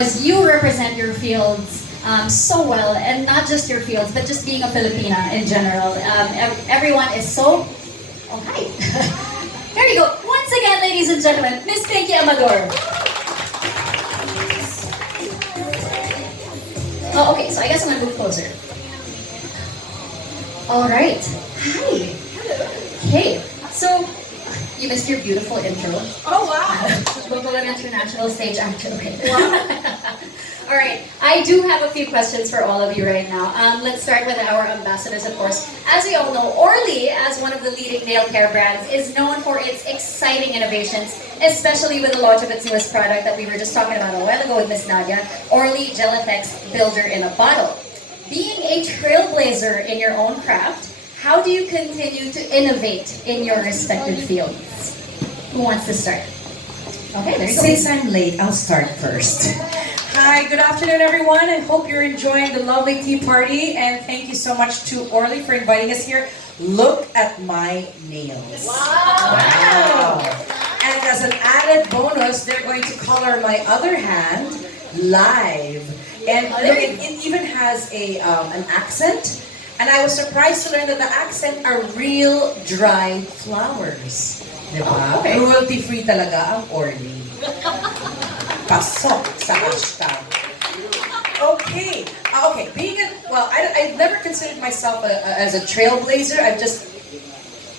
Because you represent your fields so well, and not just your fields, but just being a Filipina in general. Everyone is so... Oh, hi. There you go. Once again, ladies and gentlemen, Miss Pinky Amador. Oh, okay, so I guess I'm gonna move closer. All right. Hi. Okay, so you missed your beautiful intro. Oh, wow. Local and international stage actor. Okay. Wow. All right, I do have a few questions for all of you right now. Let's start with our ambassadors, of course. As we all know, Orly, as one of the leading nail care brands, is known for its exciting innovations, especially with the launch of its newest product that we were just talking about a while ago with Miss Nadia, Orly Gel Effects Builder in a Bottle. Being a trailblazer in your own craft, how do you continue to innovate in your respective fields? Who wants to start? Okay, there you go. Since I'm late, I'll start first. Hi, good afternoon, everyone. I hope you're enjoying the lovely tea party, and thank you so much to Orly for inviting us here. Look at my nails. Wow. And as an added bonus, they're going to color my other hand live. And look, it even has an accent. And I was surprised to learn that the accent are real dried flowers. Diba? Okay. Cruelty-free talaga ang Orly. Pasok sa hashtag. Okay. Okay. I've never considered myself as a trailblazer. I've just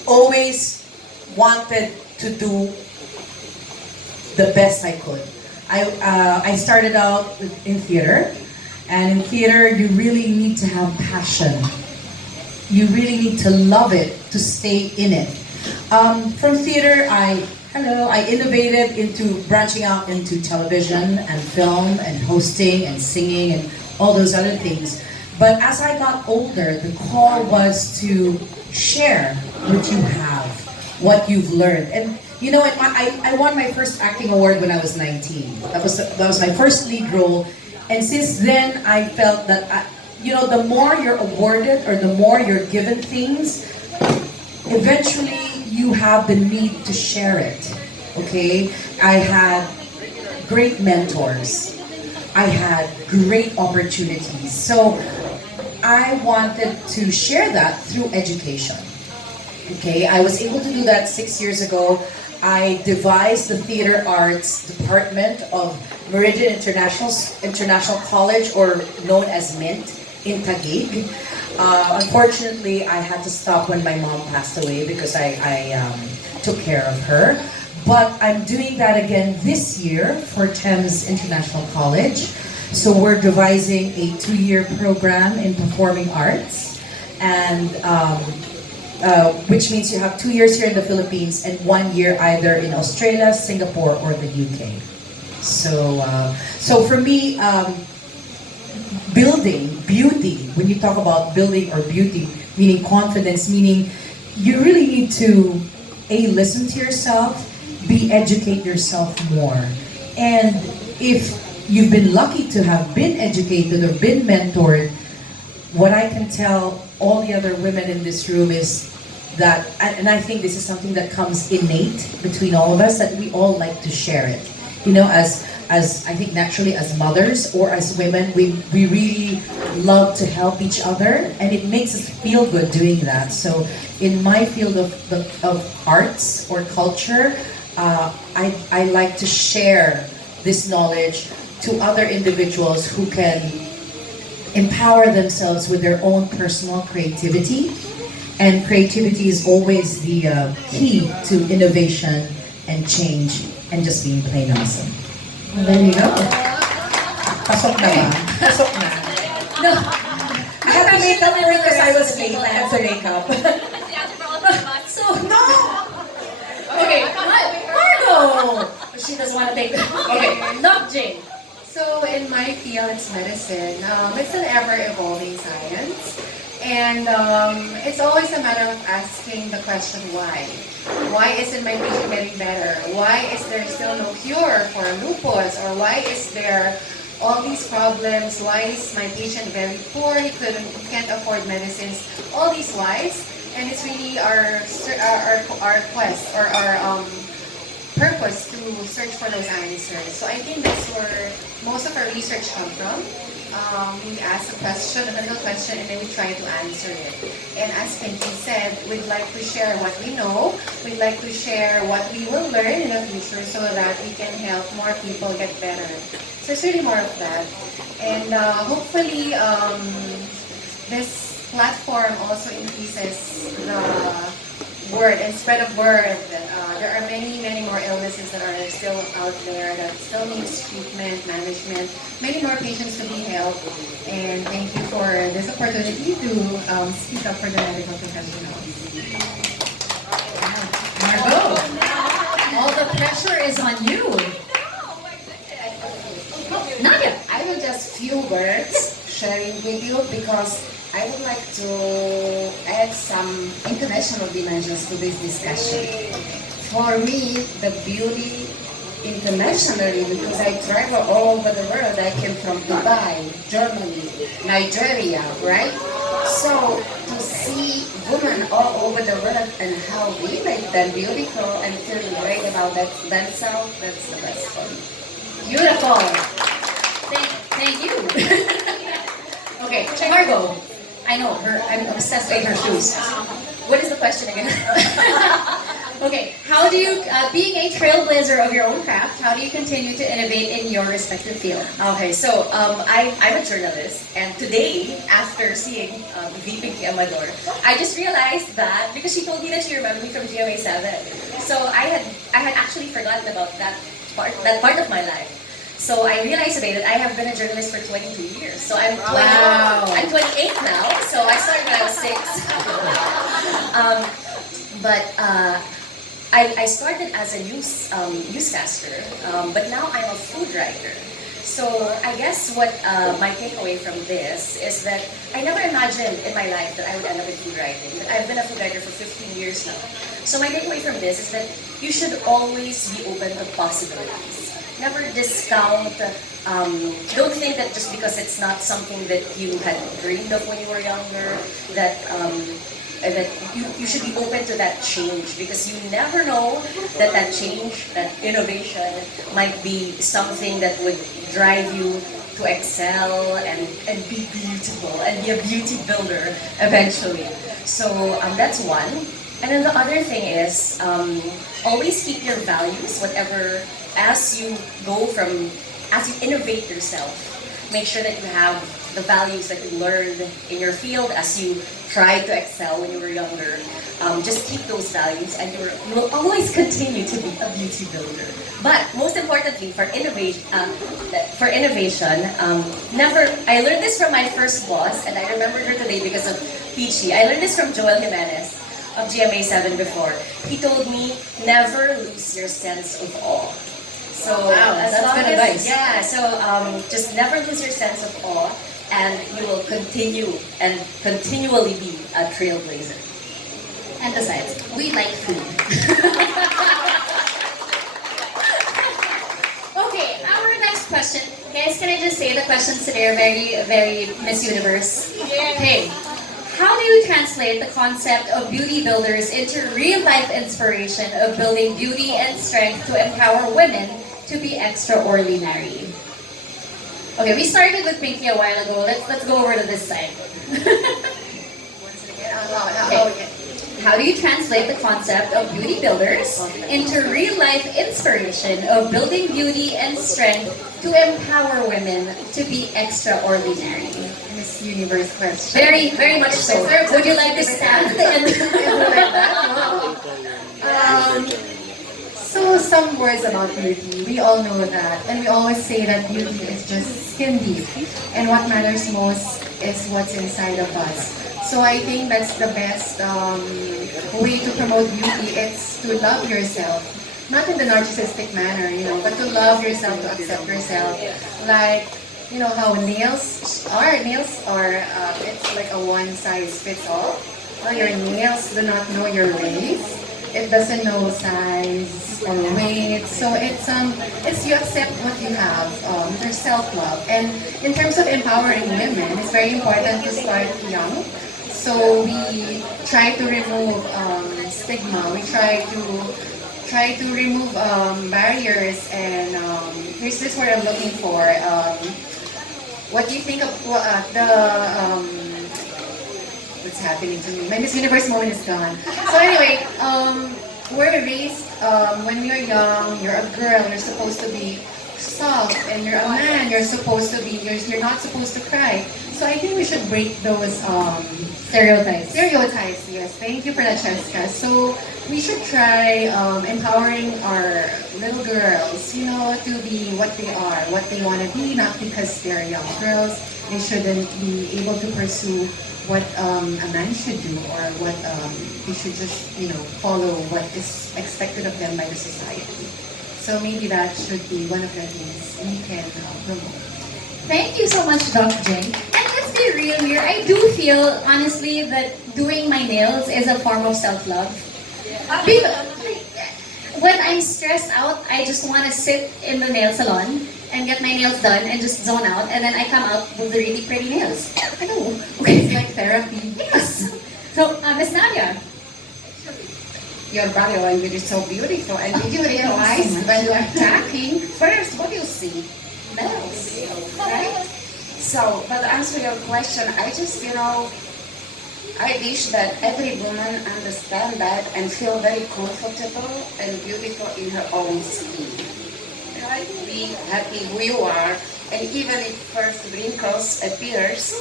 always wanted to do the best I could. I started out in theater, and in theater you really need to have passion. You really need to love it to stay in it. From theater, I innovated into branching out into television and film and hosting and singing and all those other things. But as I got older, the call was to share what you have, what you've learned. And you know, I won my first acting award when I was 19. That was my first lead role. And since then, I felt that the more you're awarded or the more you're given things, eventually you have the need to share it. Okay? I had great mentors. I had great opportunities. So I wanted to share that through education. Okay? I was able to do that 6 years ago. I devised the theater arts department of Meridian International College, or known as MINT, in Taguig. Unfortunately, I had to stop when my mom passed away because I took care of her. But I'm doing that again this year for Thames International College. So we're devising a 2-year program in performing arts, and which means you have 2 years here in the Philippines and 1 year either in Australia, Singapore, or the UK. So for me, building beauty, when you talk about building or beauty, meaning confidence, meaning you really need to listen to yourself, educate yourself more. And if you've been lucky to have been educated or been mentored, what I can tell all the other women in this room is that, and I think this is something that comes innate between all of us, that we all like to share it. You know, as I think naturally as mothers or as women, we really love to help each other, and it makes us feel good doing that. So in my field of arts or culture, I like to share this knowledge to other individuals who can empower themselves with their own personal creativity. And creativity is always the key to innovation and change and just being plain awesome. Well, there you go. Pasok na ba? Pasok na. No. I had to make up for it because I was late. I had to make up. So, no! Okay, Margo! She doesn't want to take it. Okay, not Jane. So in my field, it's medicine. It's an ever-evolving science. And it's always a matter of asking the question, why? Why isn't my patient getting better? Why is there still no cure for lupus? Or why is there all these problems? Why is my patient very poor? He can't afford medicines. All these whys. And it's really our quest or our purpose to search for those answers. So I think that's where most of our research come from. We ask a question, a little question, and then we try to answer it. And as Pinky said, we'd like to share what we know. We'd like to share what we will learn in the future so that we can help more people get better. So it's really more of that. And hopefully, this platform also increases the word and spread of word. There are many, many more illnesses that are still out there that still needs treatment, management, many more patients to be helped. And thank you for this opportunity to speak up for the medical professionals. Margot, all the pressure is on you. Nadia. I will just few words sharing with you because I would like to add some international dimensions to this discussion. For me, the beauty internationally, because I travel all over the world. I came from Dubai, Germany, Nigeria, right? So to see women all over the world and how we make them beautiful and feeling great about themselves, that's the best for me. Beautiful. Thank you. Okay, Margot. I know her. I'm obsessed with her shoes. What is the question again? Okay, how do you, being a trailblazer of your own craft, how do you continue to innovate in your respective field? Okay, so I'm a journalist, and today, after seeing VP Amador, I just realized that because she told me that she remembered me from GMA7, so I had actually forgotten about that part of my life. So I realized today that I have been a journalist for 22 years. So I'm 20, I'm 28 now. So I started when I was 6. I started as a newscaster, but now I'm a food writer. So I guess what my takeaway from this is that I never imagined in my life that I would end up in food writing. But I've been a food writer for 15 years now. So my takeaway from this is that you should always be open to possibilities. Never discount, don't think that just because it's not something that you had dreamed of when you were younger, that you should be open to that change, because you never know that change, that innovation might be something that would drive you to excel and be beautiful and be a beauty builder eventually. So that's one. And then the other thing is, always keep your values, whatever, as you innovate yourself, make sure that you have the values that you learned in your field as you tried to excel when you were younger. Just keep those values, and you will always continue to be a beauty builder. But most importantly, for innovation, never. I learned this from my first boss, and I remember her today because of Peachy. I learned this from Joel Jimenez of GMA7 before. He told me, never lose your sense of awe. So Wow, that's good advice. Yeah, so just never lose your sense of awe, and you will continue and continually be a trailblazer. And besides, we like food. Okay, our next question. Guys, can I just say the questions today are very, very Miss Universe? Okay. How do you translate the concept of beauty builders into real-life inspiration of building beauty and strength to empower women to be extraordinary? Okay, we started with Pinky a while ago. Let's go over to this side. Okay. How do you translate the concept of beauty builders into real-life inspiration of building beauty and strength to empower women to be extraordinary? Miss Universe question. Very, very much so. Would you like to stand? So some words about beauty. We all know that, and we always say that beauty is just skin deep, and what matters most is what's inside of us. So I think that's the best way to promote beauty. It's to love yourself, not in the narcissistic manner, but to love yourself, to accept yourself. Like, how nails are. It's like a one size fits all. Your nails do not know your race. It doesn't know size or weight. So it's you accept what you have. There's self-love. And in terms of empowering women, it's very important to start young. So we try to remove stigma. We try to try to remove barriers, and here's this what I'm looking for. What do you think of what's happening to me? My Miss Universe moment is gone. So anyway, we're raised when you're young, you're a girl, you're supposed to be soft, and you're a man, you're not supposed to cry. So I think we should break those Stereotypes. stereotypes. Yes, thank you for that, Cheska. So we should try empowering our little girls, to be what they are, what they want to be, not because they're young girls. They shouldn't be able to pursue what a man should do, or what they should just, follow what is expected of them by the society. So maybe that should be one of the things we can promote. Thank you so much, Doc Jing. And let's be real here. I do feel, honestly, that doing my nails is a form of self-love. When I'm stressed out, I just want to sit in the nail salon and get my nails done and just zone out, and then I come out with the really pretty nails. I know. It's like therapy. Yes. So, Miss Nadia. Your body language is so beautiful. And did you realize when you are talking, first, what do you see? Nails, right? So, but to answer your question, I just, I wish that every woman understand that and feel very comfortable and beautiful in her own skin. Right? Be happy who you are, and even if first wrinkles appears,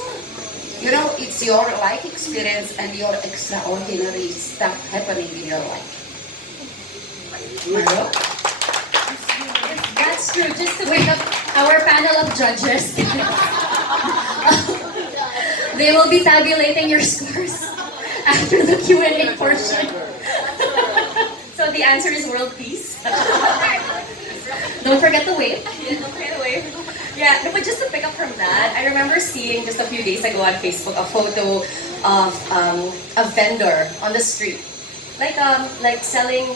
it's your life experience and your extraordinary stuff happening in your life. Marlo? That's true. Just to wake up our panel of judges. They will be tabulating your scores after the Q&A portion. So the answer is world peace. Don't forget the wave. Yeah, don't forget the wave. Yeah, no, but just to pick up from that, I remember seeing just a few days ago on Facebook a photo of a vendor on the street, like selling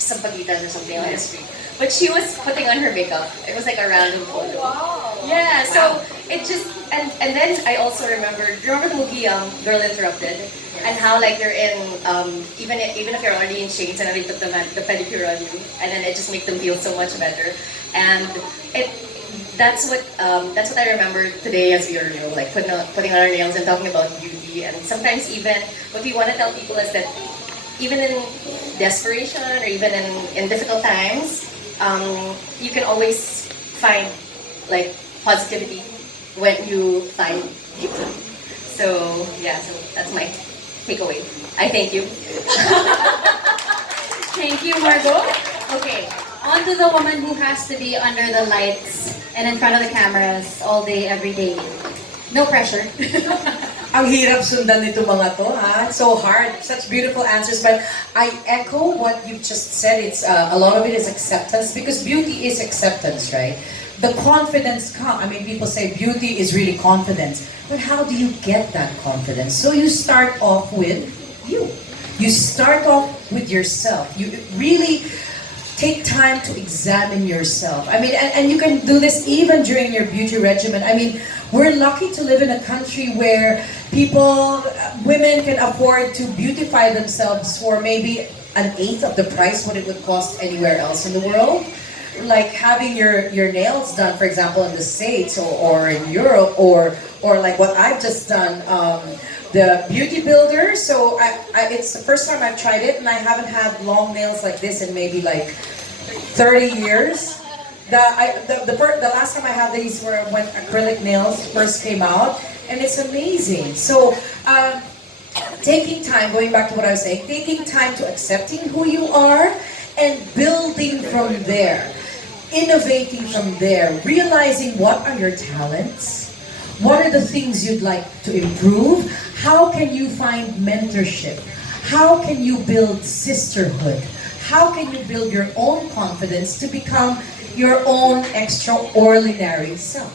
sampaguitas or something on the street. But she was putting on her makeup. It was like a random photo. Wow. Yeah, so it just and then I also remember the movie Girl Interrupted, and how like you're in even if you're already in shades and then they put the pedicure on you, and then it just makes them feel so much better. And that's what I remember today as we were like putting on our nails and talking about beauty. And sometimes even what we want to tell people is that even in desperation or even in difficult times, you can always find like positivity when you find beauty. So that's my takeaway. I thank you. Thank you, Margot. Okay, on to the woman who has to be under the lights and in front of the cameras all day, every day. No pressure. Ang hirap sundan nito mga to, ha? So hard. Such beautiful answers. But I echo what you just said. It's a lot of it is acceptance, because beauty is acceptance, right? The confidence comes. I mean, people say beauty is really confidence. But how do you get that confidence? So you start off with you. You start off with yourself. You really take time to examine yourself. I mean, and you can do this even during your beauty regimen. I mean, we're lucky to live in a country where women can afford to beautify themselves for maybe an eighth of the price what it would cost anywhere else in the world. Like having your nails done, for example, in the States or in Europe, or like what I've just done, the beauty builder. So it's the first time I've tried it, and I haven't had long nails like this in maybe like 30 years. The last time I had these were when acrylic nails first came out, and it's amazing. So taking time, going back to what I was saying, taking time to accepting who you are and building from there, innovating from there, realizing what are your talents, what are the things you'd like to improve, how can you find mentorship, how can you build sisterhood, how can you build your own confidence to become your own extraordinary self.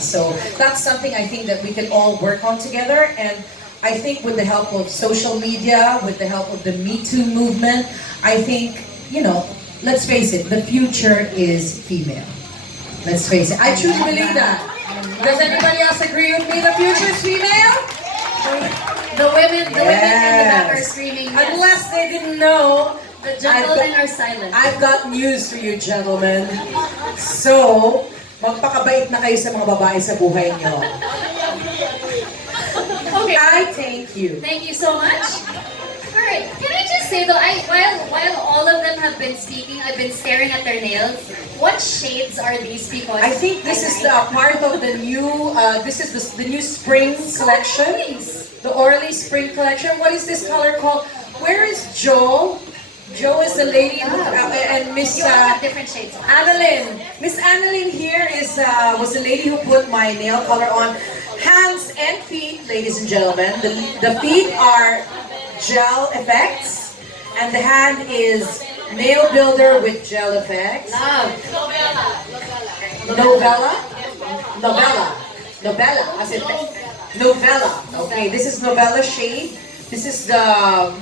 So that's something I think that we can all work on together, and I think with the help of social media, with the help of the Me Too movement, I think, let's face it, the future is female. Let's face it. I truly believe that. Does anybody else agree with me? The future is female? The women in the back are screaming yes. Unless they didn't know The gentlemen are silent. I've got news for you, gentlemen. So, magpakabait na kayo sa mga babae sa buhay nyo. Okay. I thank you. Thank you so much. Alright, can I just say though, while all of them have been speaking, I've been staring at their nails. What shades are these? Because I think this is the part of the new, this is the new spring collection. Nice. The Orly spring collection. What is this color called? Where is Joe? Joe is the lady who, and Miss You all have different shades. Annalyn. Miss Annalyn here was the lady who put my nail color on. Hands and feet, ladies and gentlemen. The feet are gel effects, and the hand is nail builder with gel effects. Love. Novella? Novella. I said novella. Okay, this is novella shade. This is the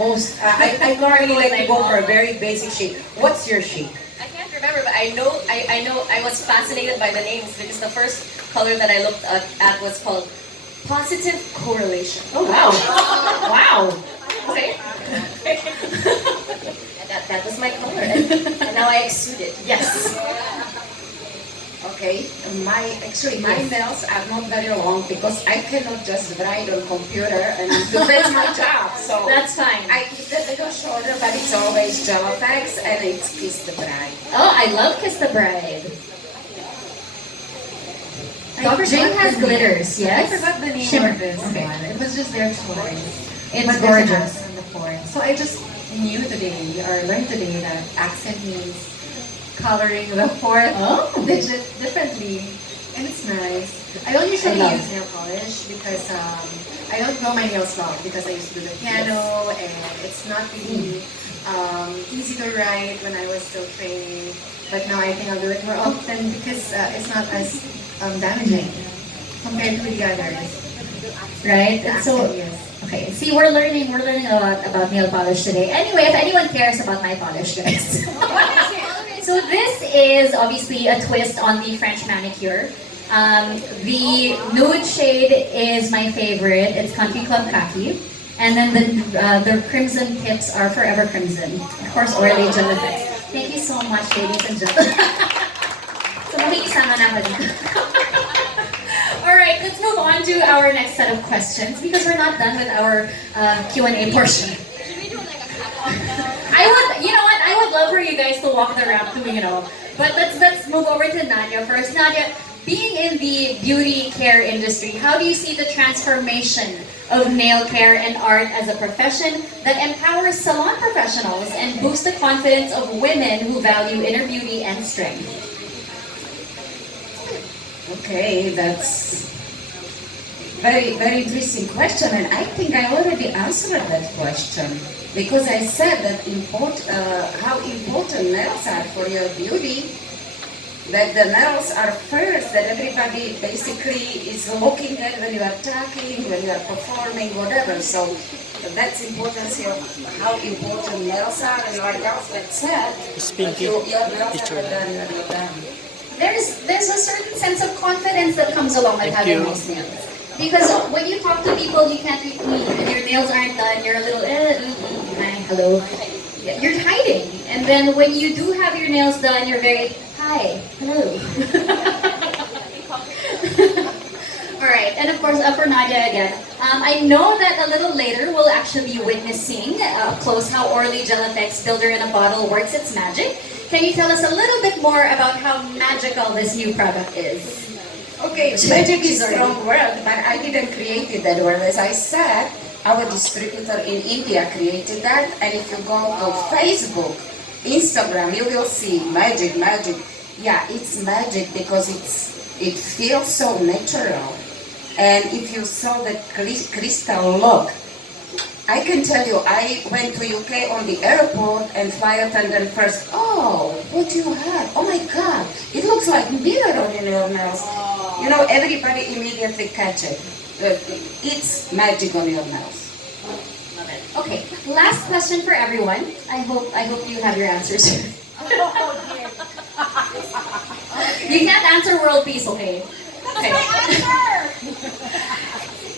most, I normally like to go for a very basic shade. What's your shade? I can't remember, but I know I was fascinated by the names because the first color that I looked at was called positive correlation. Oh wow. Wow. Okay. And that was my color, and now I exude it. Yes. Okay, my nails are not very long because I cannot just write on computer and that's my job. So That's fine. I keep it a little shorter, but it's always gel effects and it's Kiss the Bride. Oh, I love Kiss the Bride. Dr. Jane has glitters, I yes? forgot the name Shimmer. of this Okay. one. It was just their choice. It's But there's an gorgeous. accent before. So I just knew today, or learned today, that accent means coloring the fourth Oh. digit differently. And it's nice. I don't usually I love use nail polish because I don't grow my nails long because I used to do the piano and it's not really easy to write when I was still training. But now I think I'll do it more often because it's not as damaging compared to the others. Right? The And so, accent, yes. okay. See, we're learning a lot about nail polish today. Anyway, if anyone cares about my polish, guys. So this is obviously a twist on the French manicure. The nude shade is my favorite. It's Country Club Khaki. And then the crimson tips are Forever Crimson. Of course, Orly Gel Effects. Thank you so much, ladies and gentlemen. So makikisama na ako dito. Alright, let's move on to our next set of questions because we're not done with our Q&A portion. I would love for you guys to walk the ramp too, But let's move over to Nadia first. Nadia, being in the beauty care industry, how do you see the transformation of nail care and art as a profession that empowers salon professionals and boosts the confidence of women who value inner beauty and strength? Okay, that's very, very interesting question, and I think I already answered that question because I said that how important nails are for your beauty. That the nails are first, that everybody basically is looking at when you are talking, when you are performing, whatever. So that's importance of how important nails are, and like Alfred said, your nails are done when you're done. There's a certain sense of confidence that comes along with having nice nails. Because when you talk to people, you can't read and your nails aren't done, you're a little, hi, hello. You're hiding. And then when you do have your nails done, you're very, hi, hello. Alright, and of course, for Nadia again, I know that a little later we'll actually be witnessing up close how Orly Gel Effects Builder in a Bottle works its magic. Can you tell us a little bit more about how magical this new product is? Okay, magic is a strong word, but I didn't create it that word. As I said, our distributor in India created that, and if you go to Facebook, Instagram, you will see magic. Yeah, it's magic because it feels so natural. And if you saw the crystal look, I can tell you, I went to UK on the airport and flight attendant first, oh, what do you have? Oh my God, it looks like mirror on your nails. Everybody immediately catch it. It's magic on your nails. Okay, last question for everyone. I hope you have your answers. You can't answer world peace, okay? Okay.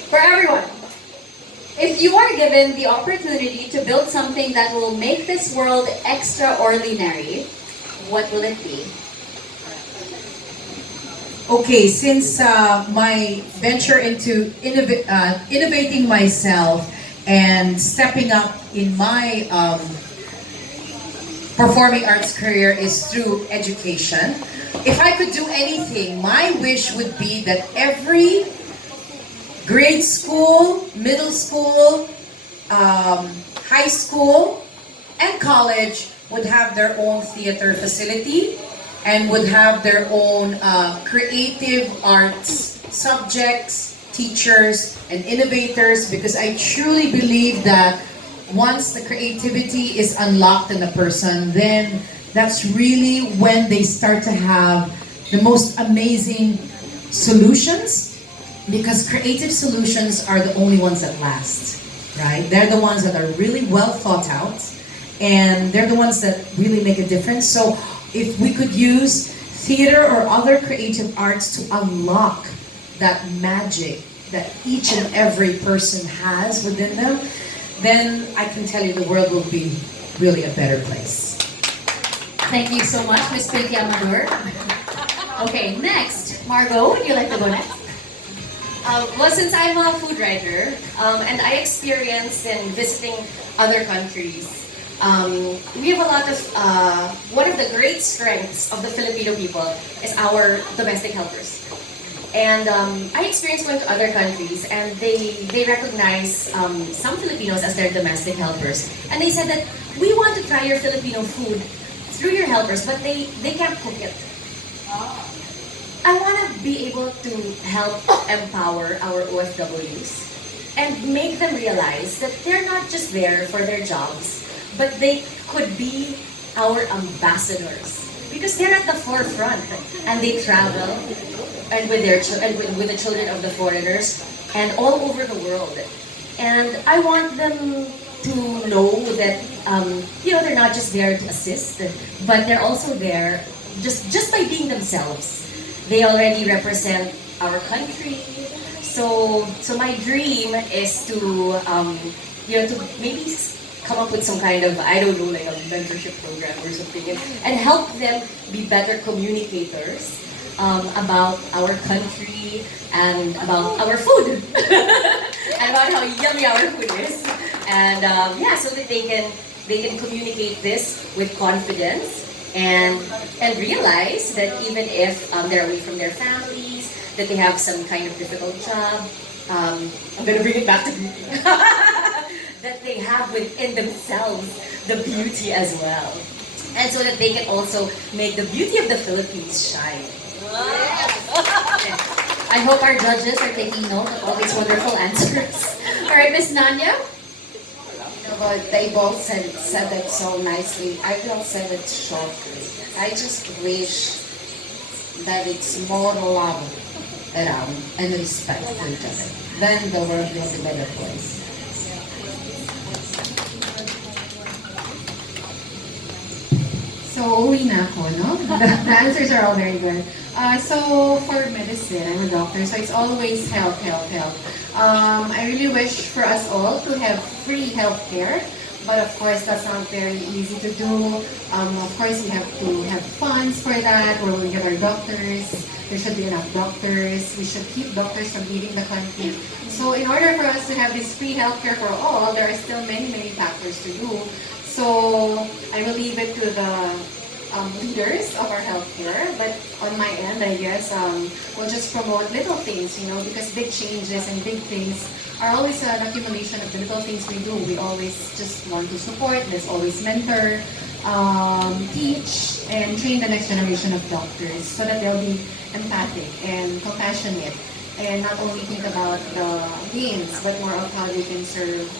For everyone, If you are given the opportunity to build something that will make this world extraordinary, what will it be? Okay, since my venture into innovating myself and stepping up in my performing arts career is through education. If I could do anything, my wish would be that every grade school, middle school, high school, and college would have their own theater facility and would have their own creative arts subjects, teachers, and innovators, because I truly believe that once the creativity is unlocked in a person, then that's really when they start to have the most amazing solutions, because creative solutions are the only ones that last, right? They're the ones that are really well thought out, and they're the ones that really make a difference. So if we could use theater or other creative arts to unlock that magic that each and every person has within them, then I can tell you the world will be really a better place. Thank you so much, Ms. Pinky Amador. Okay, next, Margot, would you like to go next? Well, since I'm a food writer, and I experienced in visiting other countries, we have a lot of, one of the great strengths of the Filipino people is our domestic helpers. And I experienced going to other countries, and they recognize some Filipinos as their domestic helpers. And they said that we want to try your Filipino food through your helpers, but they can't cook it. I want to be able to help empower our OFWs and make them realize that they're not just there for their jobs, but they could be our ambassadors, because they're at the forefront and they travel and with the children of the foreigners and all over the world. And I want them to know that they're not just there to assist, but they're also there just by being themselves. They already represent our country. So my dream is to to maybe come up with some kind of, I don't know, like a mentorship program or something, and help them be better communicators about our country and about our food and about how yummy our food is, and so that they can communicate this with confidence and realize that even if they're away from their families, that they have some kind of difficult job, I'm gonna bring it back to beauty, that they have within themselves the beauty as well, and so that they can also make the beauty of the Philippines shine. I hope our judges are taking note of all these wonderful answers. All right, Miss Nanya? But they both said it so nicely. I will say it shortly. I just wish that it's more love around and respect for each other. Then the world will be a better place. So, uwi na ako, no? The answers are all very good. So, for medicine, I'm a doctor, so it's always health. I really wish for us all to have free healthcare, but of course, that's not very easy to do. Of course, we have to have funds for that, where we get our doctors. There should be enough doctors. We should keep doctors from leaving the country. So, in order for us to have this free healthcare for all, there are still many factors to do. So I will leave it to the leaders of our healthcare, but on my end, I guess we'll just promote little things, because big changes and big things are always an accumulation of the little things we do. We always just want to support, let's always mentor, teach, and train the next generation of doctors so that they'll be empathic and compassionate, and not only think about the gains, but more of how they can serve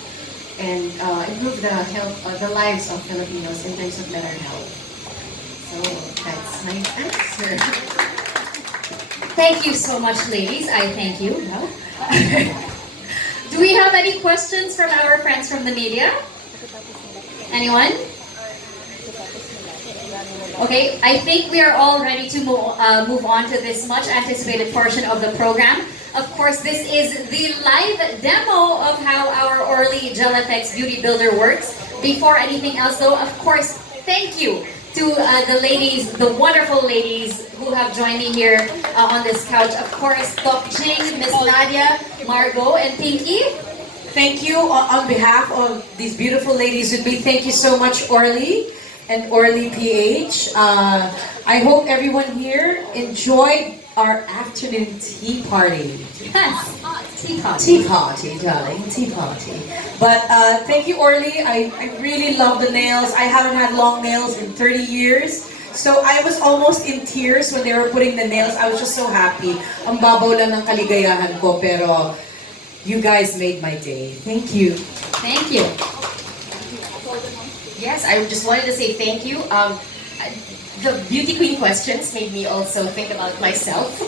and improve the health, the lives of Filipinos in terms of better health. So that's my answer. Thank you so much, ladies. I thank you. No? Do we have any questions from our friends from the media? Anyone? Okay, I think we are all ready to move on to this much anticipated portion of the program. Of course, this is the live demo of how our Orly Gel FX Beauty Builder works. Before anything else though, of course, thank you to the ladies, the wonderful ladies who have joined me here on this couch. Of course, Doc Jing, Miss Nadia, Margot, and Pinky. Thank you on behalf of these beautiful ladies with me. Thank you so much, Orly and Orly PH. I hope everyone here enjoyed our afternoon tea party. Yes, tea party. Tea party, darling, tea party. But thank you, Orly. I really love the nails. I haven't had long nails in 30 years. So I was almost in tears when they were putting the nails. I was just so happy. Ang babaw lang ng kaligayahan ko, pero you guys made my day. Thank you. Thank you. Yes, I just wanted to say thank you. The beauty queen questions made me also think about myself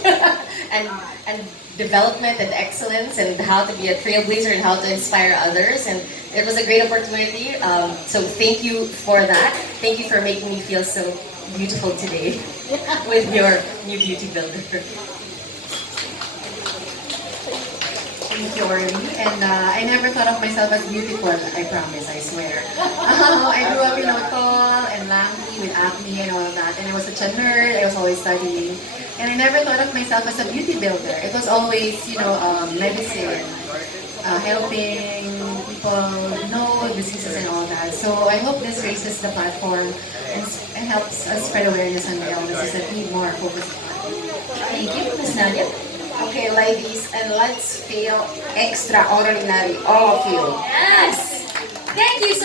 and development and excellence and how to be a trailblazer and how to inspire others. And it was a great opportunity. So thank you for that. Thank you for making me feel so beautiful today with your new beauty builder. Thank you, Orly. And I never thought of myself as beautiful, I promise, I swear. I grew up, tall and lanky with acne and all of that. And I was such a nerd, I was always studying. And I never thought of myself as a beauty builder. It was always, medicine, helping people know diseases and all that. So I hope this raises the platform and helps us spread awareness on the illnesses that need more focus on. Thank you, Miss Nadia. Okay, ladies, and let's feel extraordinary, all of you. Yes! Thank you so